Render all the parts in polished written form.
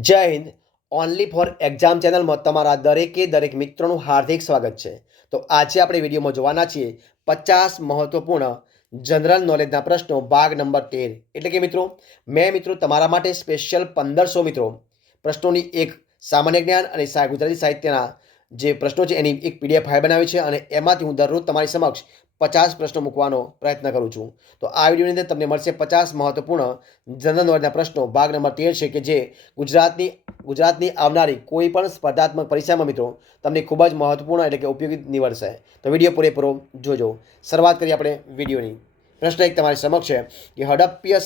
જય Hind. Only for exam ચેનલમાં તમારા દરેક મિત્રોનું હાર્દિક સ્વાગત છે. તો આજે આપણે વિડીયોમાં જોવાના છીએ 50 મહત્વપૂર્ણ જનરલ નોલેજના પ્રશ્નો ભાગ નંબર 13. એટલે કે મિત્રો મેં તમારા માટે સ્પેશિયલ 1500 પ્રશ્નોની એક સામાન્ય જ્ઞાન અને ગુજરાતી સાહિત્યના જે પ્રશ્નો છે એની એક પીડીએફ ફાઇલ બનાવી છે અને એમાંથી હું દરરોજ તમારી સમક્ષ 50 પ્રશ્નો મૂકવાનો પ્રયત્ન કરું છું. તો આ વિડીયોની અંદર તમને મળશે 50 મહત્વપૂર્ણ જનરલ નોલેજના પ્રશ્નો ભાગ નંબર 13 છે કે જે ગુજરાતની આવનારી કોઈ પણ સ્પર્ધાત્મક પરીક્ષામાં મિત્રો તમને ખૂબ જ મહત્વપૂર્ણ એટલે કે ઉપયોગી નીવડશે. તો વિડીયો પૂરેપૂરો જોજો. શરૂઆત કરીએ આપણે વિડીયોની. પ્રશ્ન એક તમારી સમક્ષ છે કે હડપ્પીય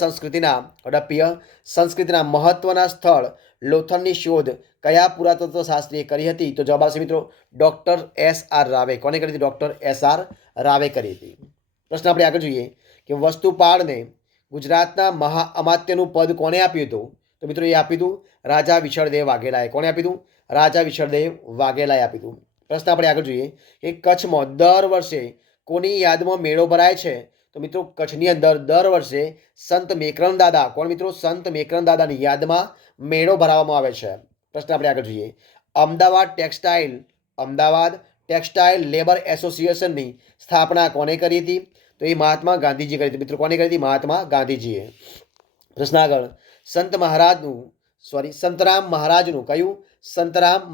સંસ્કૃતિના મહત્વના સ્થળ લોથલની શોધ કયા પુરાતત્વ શાસ્ત્રીએ કરી હતી? તો જવાબ આવશે મિત્રો ડૉક્ટર S.R. રાવે. કોને કરી હતી? Doctor S.R. રાવે કરી હતી. પ્રશ્ન આપણે આગળ જોઈએ કે વસ્તુપાળને ગુજરાતના મહાઅમાત્યનું પદ કોને આપ્યું હતું? તો મિત્રો એ આપ્યું હતું રાજા વિશળદેવ વાઘેલાએ. કોને આપ્યું હતું? રાજા વિશળદેવ વાઘેલાએ આપ્યું હતું. પ્રશ્ન આપણે આગળ જોઈએ કે કચ્છમાં દર વર્ષે કોની યાદમાં મેળો ભરાય છે? તો મિત્રો કચ્છની અંદર દર વર્ષે સંત મેકરણ દાદા, કોણ મિત્રો? સંત મેકરણ દાદાની યાદમાં મેળો ભરાવવામાં આવે છે. પ્રશ્ન આપણે આગળ જોઈએ અમદાવાદ ટેક્સટાઇલ લેબર એસોસિએશનની સ્થાપના કોને કરી હતી? તો એ મહાત્મા ગાંધીજી કરી હતી. મિત્રો કોને કરી હતી? મહાત્મા ગાંધીજીએ. પ્રશ્ન આગળ સંતરામ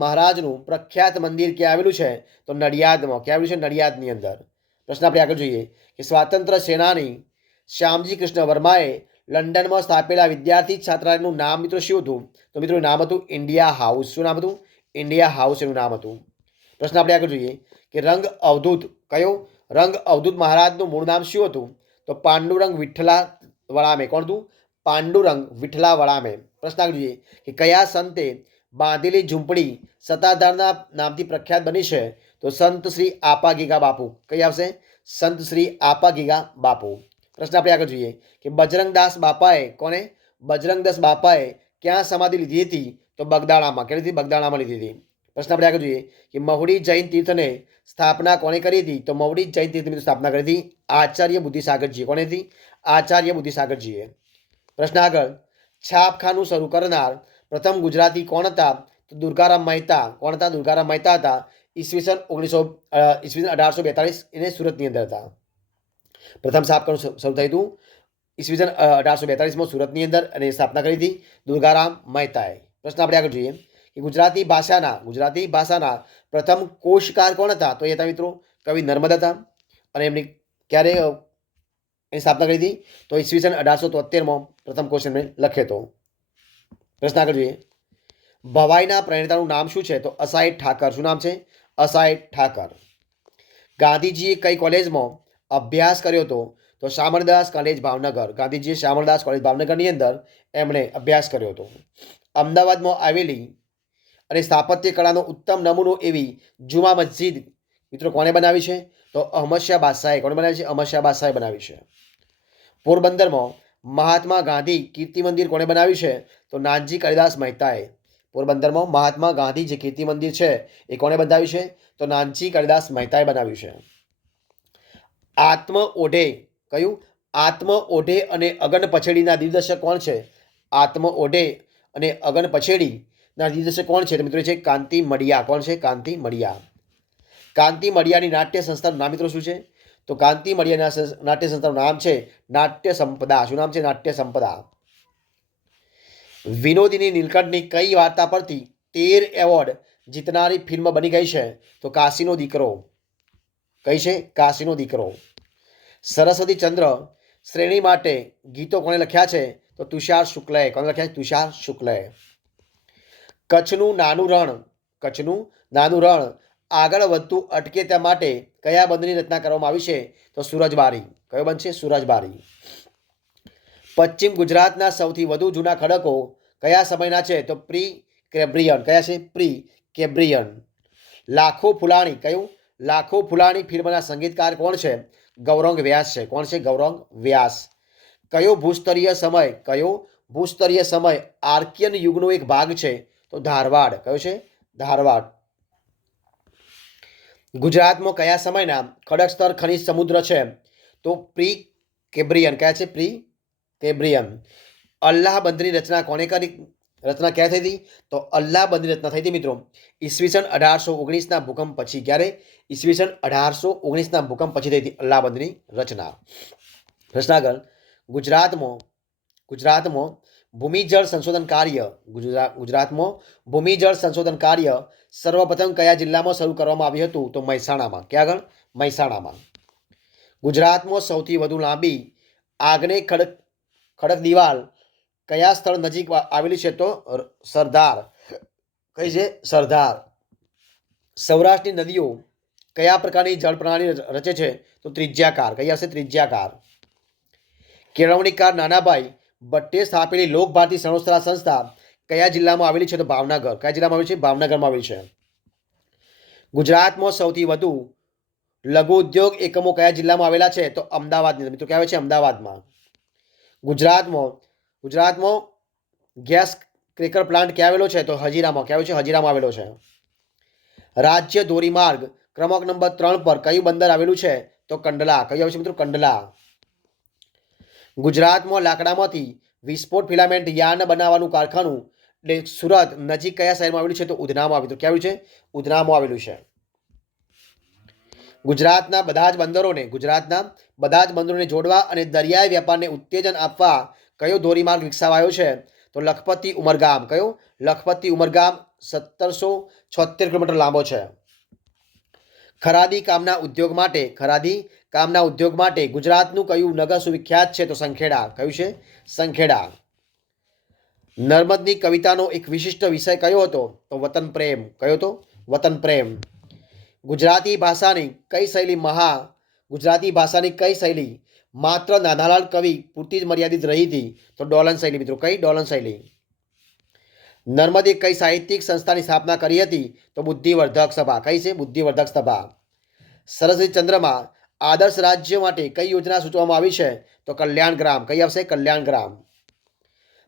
મહારાજનું પ્રખ્યાત મંદિર ક્યાં આવેલું છે? તો નડિયાદમાં. ક્યાં આવેલું છે? નડિયાદની અંદર. પ્રશ્ન આપણે આગળ જોઈએ કે સ્વાતંત્ર્ય સેનાની શ્યામજી કૃષ્ણ વર્માએ લંડનમાં સ્થાપેલા વિદ્યાર્થી છાત્રાલયનું નામ મિત્રો શું હતું? તો મિત્રો નામ હતું ઇન્ડિયા હાઉસ. શું નામ હતું? ઇન્ડિયા હાઉસ એનું નામ હતું. પ્રશ્ન આપણે આગળ જોઈએ કે રંગ અવધૂત મહારાજનું મૂળ નામ શું હતું? તો પાંડુરંગ વિઠ્ઠલા વળામે. કોણ હતું? પાંડુરંગ વિઠ્ઠલા વળામે. પ્રશ્ન આગળ જોઈએ કે કયા સંતે બાંધેલી ઝૂંપડી સત્તાધારના નામથી પ્રખ્યાત બની છે? તો સંત શ્રી આપા ગીગા બાપુ. કઈ આવશે? સંત શ્રી આપા ગીગા બાપુ. પ્રશ્ન આપણે આગળ જોઈએ કે બજરંગદાસ બાપાએ ક્યાં સમાધિ લીધી હતી? તો બગદાણામાં. ક્યાં લીધી? બગદાણામાં લીધી હતી. પ્રશ્ન આપણે આગળ જોઈએ કે મહુડી જૈન તીર્થને સ્થાપના કોને કરી હતી? તો મહુડી જૈન તીર્થની સ્થાપના કરી હતી આચાર્ય બુદ્ધિસાગરજી. કોને હતી? આચાર્ય બુદ્ધિસાગરજીએ. પ્રશ્ન આગળ છાપખાનું શરૂ કરનાર પ્રથમ ગુજરાતી કોણ હતા? તો દુર્ગારામ મહેતા. કોણ હતા? દુર્ગારામ મહેતા હતા. ઈસવીસન 1842 એને સુરતની અંદર હતા. પ્રથમ છાપખાનું શરૂ થયું હતું ઈસવીસન 1842માં સુરતની અંદર અને સ્થાપના કરી હતી દુર્ગારામ મહેતાએ. પ્રશ્ન આપણે આગળ જોઈએ કે ગુજરાતી ભાષાના પ્રથમ કોશકાર કોણ હતા? તો એ હતા મિત્રો કવિ નર્મદ હતા અને એમની ક્યારે એની સ્થાપના કરી હતી? તો ઈસવીસન 1873માં પ્રથમ કોશ એમણે લખ્યો હતો. પ્રશ્ન આગળ જોઈએ ભવાઈના પ્રણેતાનું નામ શું છે? તો અસાઈ ઠાકર. શું નામ છે? અસાઈ ઠાકર. ગાંધીજીએ કઈ કોલેજમાં અભ્યાસ કર્યો હતો? તો શામળદાસ કોલેજ ભાવનગર. ગાંધીજીએ શામળદાસ કોલેજ ભાવનગરની અંદર એમણે અભ્યાસ કર્યો હતો. અમદાવાદમાં આવેલી અને સ્થાપત્ય કળાનો ઉત્તમ નમૂનો એવી જુમા મસ્જિદ મિત્રો કોને બનાવી છે? તો અહમદ શાહ બાદશાહે. કોને બનાવી છે? અહમદ શાહ બાદશાહે બનાવી છે. પોરબંદરમાં મહાત્મા ગાંધી કીર્તિ મંદિર કોને બનાવ્યું છે? તો નાનજી કાલિદાસ મહેતાએ. પોરબંદરમાં મહાત્મા ગાંધી જે કીર્તિ મંદિર છે એ કોને બનાવ્યું છે? તો નાનજી કાલિદાસ મહેતાએ બનાવ્યું છે. આત્મ ઓઢે અને અગન પછેડીના દિગ્દર્શક કોણ છે? આત્મ ઓઢે અને અગન પછેડીના દિગ્દર્શક કોણ છે? તો મિત્રો છે કાંતિ મડિયા. કોણ છે? કાંતિ મડિયા. કાંતિ મડિયાની નાટ્ય સંસ્થાનું નામ મિત્રો શું છે? તો કાંતિ મડિયાના નાટ્ય સંસ્થાનું નામ છે નાટ્ય સંપદા. શું નામ છે? નાટ્ય સંપદા. વિનોદિની નીલકંઠની કઈ વાર્તા પરથી 13 એવોર્ડ જીતનારી ફિલ્મ બની ગઈ છે? તો કાશીનો દીકરો. કઈ છે? કાશીનો દીકરો. સરસ્વતી ચંદ્ર શ્રેણી માટે ગીતો કોણે લખ્યા છે? તો તુષાર શુક્લએ. કોણે લખ્યા છે? તુષાર શુક્લએ. કચ્છનું નાનું રણ આગળ વધતું અટકે તે માટે કયા બંધની રચના કરવામાં આવી છે? તો સુરજબારી. કયો બંધ છે? સુરજબારી. પશ્ચિમ ગુજરાતના સૌથી વધુ જૂના ખડકો કયા સમયના છે? તો પ્રી કેમ્બ્રિયન. કયા છે? પ્રી કેમ્બ્રિયન. લાખો ફૂલાણી ફિલ્મના સંગીતકાર કોણ છે? ગૌરંગ વ્યાસ છે. કોણ છે? ગૌરંગ વ્યાસ. કયો ભૂસ્તરીય સમય આર્કિયન યુગનો એક ભાગ છે? તો ધારવાડ. કયો છે? ધારવાડ. ગુજરાતમાં કયા સમયના ખડકસ્તર ખનિજ સમુદ્ર છે? તો પ્રી કેમ્બ્રિયન. કયા છે? પ્રી કેમ્બ્રિયન. અલ્લાહ બંધની રચના કોને કરી? રચના ક્યારે થઈ હતી? તો અલ્લાહબંધની રચના થઈ હતી મિત્રો ઈસવીસન 1819ના ભૂકંપ પછી. ક્યારે? ઈસવીસન 1819ના ભૂકંપ પછી થઈ હતી અલ્લાહબંધની રચના. પ્રશ્ન આગળ, ગુજરાતમાં ગુજરાતમાં ભૂમિજળ સંશોધન કાર્ય ગુજરાતમાં ભૂમિજળ સંશોધન કાર્ય સર્વપ્રથમ કયા જિલ્લામાં શરૂ કરવામાં આવ્યું હતું? તો મહેસાણામાં. ક્યાં આગળ? મહેસાણામાં. ગુજરાતમાં સૌથી વધુ લાંબી આગ્નેય ખડક દિવાલ કયા સ્થળ નજીક આવેલી છે? તો સરદાર. કઈ છે? સરદાર. સૌરાષ્ટ્રની નદીઓ કયા પ્રકારની જળ પ્રણાલી રચે છે? તો ત્રિજ્યાકાર. કઈ હશે? ત્રિજ્યાકાર. કેળવણીકાર નાનાભાઈ ભટ્ટે સ્થાપેલી લોકભારતી સણોસરા સંસ્થા કયા જિલ્લામાં આવેલી છે? તો ભાવનગર. કયા જિલ્લામાં આવેલી છે? ભાવનગરમાં આવેલી છે. ગુજરાતમાં સૌથી વધુ લઘુ ઉદ્યોગ એકમો કયા જિલ્લામાં આવેલા છે? તો અમદાવાદની. મિત્રો ક્યાં આવે છે? અમદાવાદમાં. ગુજરાતમાં ગેસ ક્રેકર પ્લાન્ટ ક્યાં આવેલો છે? તો હજીરામાં. ક્યાં આવેલો છે? હજીરામાં આવેલો છે. રાજ્ય ધોરીમાર્ગ ક્રમાંક નંબર 3 પર કયું બંદર આવેલું છે? તો કંડલા. કયું આવે છે મિત્રો? કંડલા. ગુજરાતમાં લાકડામાંથી વિસ્ફોટ ફિલામેન્ટ યાર્ન બનાવવાનું કારખાનું સુરત નજીક કયા શહેરમાં આવેલું છે? તો ઉધનામાં આવેલું. ક્યાં આવેલું છે? ઉધનામાં આવેલું છે. ગુજરાતના બધા જ બંદરોને જોડવા અને દરિયાઈ વેપારને ઉત્તેજન આપવા કયો ધોરીમાર્ગ વિકસાવાયો છે? તો લખપતિ ઉમરગામ. કયો? લખપતિ ઉમરગામ 1776 કિલોમીટર લાંબો છે. ખરાદી કામના ઉદ્યોગ માટે ગુજરાતનું કયું નગર સુવિખ્યાત છે? તો સંખેડા. કયું છે? સંખેડા. નર્મદની કવિતાનો એક વિશિષ્ટ વિષય કયો હતો? તો વતન પ્રેમ. કયો હતો? વતન પ્રેમ. ગુજરાતી ભાષાની કઈ શૈલી માત્ર નાનાલાલ કવિ પૂરતી જ મર્યાદિત રહી હતી? તો ડોલન શૈલી. મિત્રો કઈ? ડોલન શૈલી. નર્મદે કઈ સાહિત્યિક સંસ્થાની સ્થાપના કરી હતી? તો બુદ્ધિવર્ધક સભા. કઈ છે? બુદ્ધિવર્ધક સભા. સરસ્વતીચંદ્રમાં આદર્શ રાજ્ય માટે કઈ યોજના સૂચવવામાં આવી છે? તો કલ્યાણ ગ્રામ. કઈ આવશે? કલ્યાણ ગ્રામ.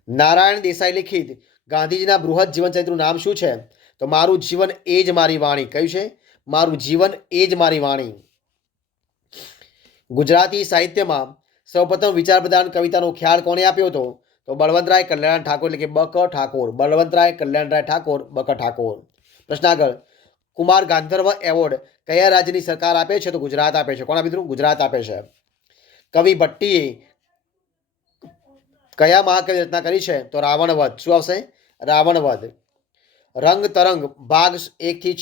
નારાયણ દેસાઈ લિખિત ગાંધીજીના બૃહદ જીવનચરિત્રનું નામ શું છે? તો મારું જીવન એ જ મારી વાણી. કયું છે? મારું જીવન એ જ મારી વાણી. ગુજરાતી સાહિત્યમાં સૌપ્રથમ વિચાર પ્રધાન કવિતાનો ખ્યાલ કોણે આપ્યો હતો? તો બળવંતરાય કલ્યાણ ઠાકોર એટલે કે બક ઠાકોર. બળવંતરાય કલ્યાણરાય ઠાકોર, બક ઠાકોર. પ્રશ્ન આગળ, કુમાર ગાંધર્વ એવોર્ડ કયા રાજ્યની સરકાર આપે છે? તો ગુજરાત આપે છે. કોણ આપે? ગુજરાત આપે છે. કવિ ભટ્ટીએ કયા મહાકાવ્ય રચના કરી છે? તો રાવણવધ. શું આવશે? રાવણવધ. રંગ તરંગ ભાગ 1 થી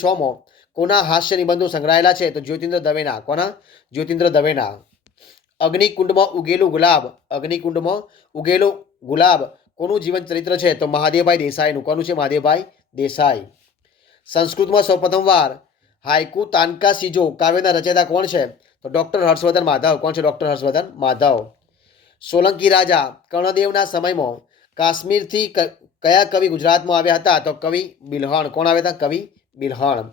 6 માં કોના હાસ્ય નિબંધો સંગ્રહાયેલા છે? તો જ્યોતિન્દ્ર દવેના. કોના? જ્યોતિન્દ્ર દવેના. અગ્નિકુંડમાં ઉગેલું ગુલાબ કોનું જીવન ચરિત્ર છે? તો મહાદેવભાઈ દેસાઈનું. કોનું છે? મહાદેવભાઈ દેસાઈ. સંસ્કૃતમાં સૌપ્રથમવાર હાઇકુ તાનકા સીજો કાવ્યના રચયિતા કોણ છે? તો ડોક્ટર હર્ષવર્ધન માધવ. કોણ છે? ડોક્ટર હર્ષવર્ધન માધવ. સોલંકી રાજા કર્ણદેવના સમયમાં કાશ્મીરથી કયા કવિ ગુજરાતમાં આવ્યા હતા? તો કવિ બિલ્હણ. કોણ આવ્યા હતા? કવિ બિલ્હણ.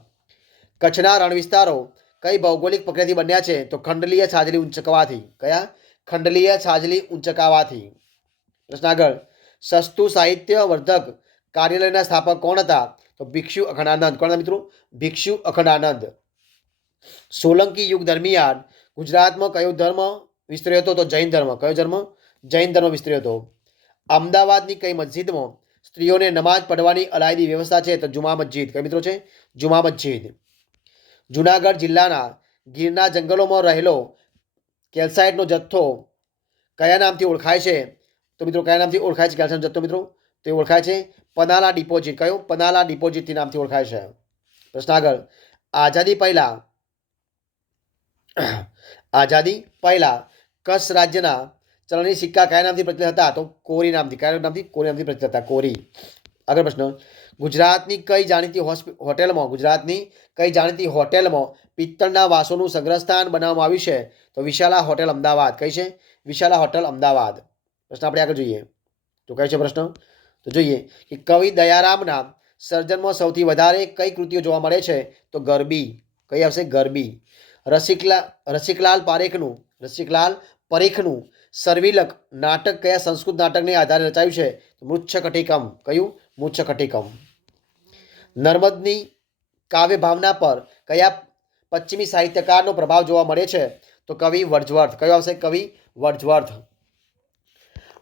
કચ્છના રણ વિસ્તારો કઈ ભૌગોલિક પ્રક્રિયાથી બન્યા છે? તો ખંડલીય છાજલી ઊંચકવાથી. કયા? ખંડલીય છાજલી ઊંચકાવાથી. પ્રશ્ન આગળ, સસ્તું સાહિત્ય વર્ધક કાર્યાલયના સ્થાપક કોણ હતા? તો ભિક્ષુ અખંડાનંદ. કોણ હતા મિત્રો? ભિક્ષુ અખંડાનંદ. સોલંકી યુગ દરમિયાન ગુજરાતમાં કયો ધર્મ વિસ્તર્યો હતો? તો જૈન ધર્મ. કયો ધર્મ? જૈન ધર્મ વિસ્તર્યો હતો. અમદાવાદની કઈ મસ્જિદમાં સ્ત્રીઓને નમાઝ પઢવાની અલાયદી વ્યવસ્થા છે? તો જુમા મસ્જિદ. કઈ મિત્રો છે? જુમા મસ્જિદ. જુનાગઢ જિલ્લાના ગીરના જંગલોમાં રહેલો કેલ્સાઇટનો જથ્થો કયા નામથી ઓળખાય છે? તો મિત્રો કયા નામથી ઓળખાય છે કેલ્સાઇટનો જથ્થો? મિત્રો તે ઓળખાય છે પનાલા ડિપોઝિટ. કયો? પનાલા ડિપોઝિટથી નામથી ઓળખાય છે. પ્રશ્ન આગળ, આઝાદી પહેલા કચ્છ રાજ્યના ચલણી સિક્કા કયા નામથી પ્રચલિત હતા? તો કોરી નામથી. કયા નામથી? કોરી નામથી પ્રચલિત હતા. કોરી. આગળ પ્રશ્ન, ગુજરાતની કઈ જાણીતી હોટેલમાં પિત્તળના વાસોનું સંગ્રહસ્થાન બનાવવામાં આવ્યું છે? તો વિશાલા હોટેલ અમદાવાદ. કઈ છે? વિશાલા હોટેલ અમદાવાદ. પ્રશ્ન આપણે આગળ જોઈએ તો કઈ છે પ્રશ્ન? તો જોઈએ કે કવિ દયારામના સર્જનમાં સૌથી વધારે કઈ કૃતિઓ જોવા મળે છે? તો ગરબી. કઈ આવશે? ગરબી. રસિકલાલ પરેખનું સર્વિલક નાટક કયા સંસ્કૃત નાટકને આધારે રચાયું છે? તો મૃચ્છકટિકમ. કયું? મૃચ્છકટિકમ. નર્મદની કાવ્ય ભાવના પર કયા પશ્ચિમી સાહિત્યકારનો પ્રભાવ જોવા મળે છે? તો કવિ વર્ડસવર્થ. કયો આવશે? કવિ વર્ડસવર્થ.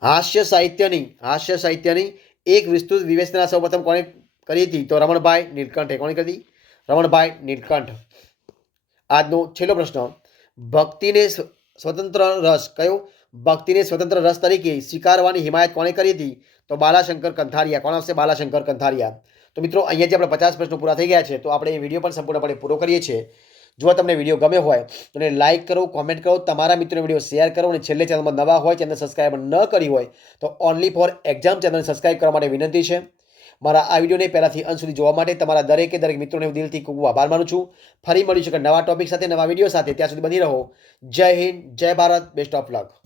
હાસ્ય સાહિત્યની એક વિસ્તૃત વિવેચના સૌપ્રથમ કોણે કરી હતી? તો રમણભાઈ નીલકંઠે. કોણે કરી હતી? રમણભાઈ નીલકંઠ. આજનો છેલ્લો પ્રશ્ન, ભક્તિને સ્વતંત્ર રસ કયો? ભક્તિને સ્વતંત્ર રસ તરીકે સ્વીકારવાની હિમાયત કોણે કરી હતી? તો બાલાશંકર કંથારિયા. કોણ આવશે? બાલાશંકર કંથારિયા. તો મિત્રો અહીંયાથી આપણે 50 પ્રશ્નો પૂરા થઈ ગયા છે. તો આપણે એ વિડીયો પણ સંપૂર્ણપણે પૂરો કરીએ છીએ. જો તમને વિડીયો ગમે હોય તો એને લાઇક કરો, કોમેન્ટ કરો, તમારા મિત્રોને વિડીયો શેર કરો અને છેલ્લે ચેનલમાં નવા હોય, ચેનલ સબસ્ક્રાઈબ ન કરી હોય તો only for exam channel subscribe કરવા માટે વિનંતી છે. મારા આ વિડીયોને પહેલાંથી અંત સુધી જોવા માટે તમારા દરેક મિત્રોને હું દિલથી ખૂબ આભાર માનું છું. ફરી મળીશું કે નવા ટોપિક સાથે, નવા વિડીયો સાથે. ત્યાં સુધી બની રહો. જય હિન્દ, જય ભારત, બેસ્ટ ઓફ લક.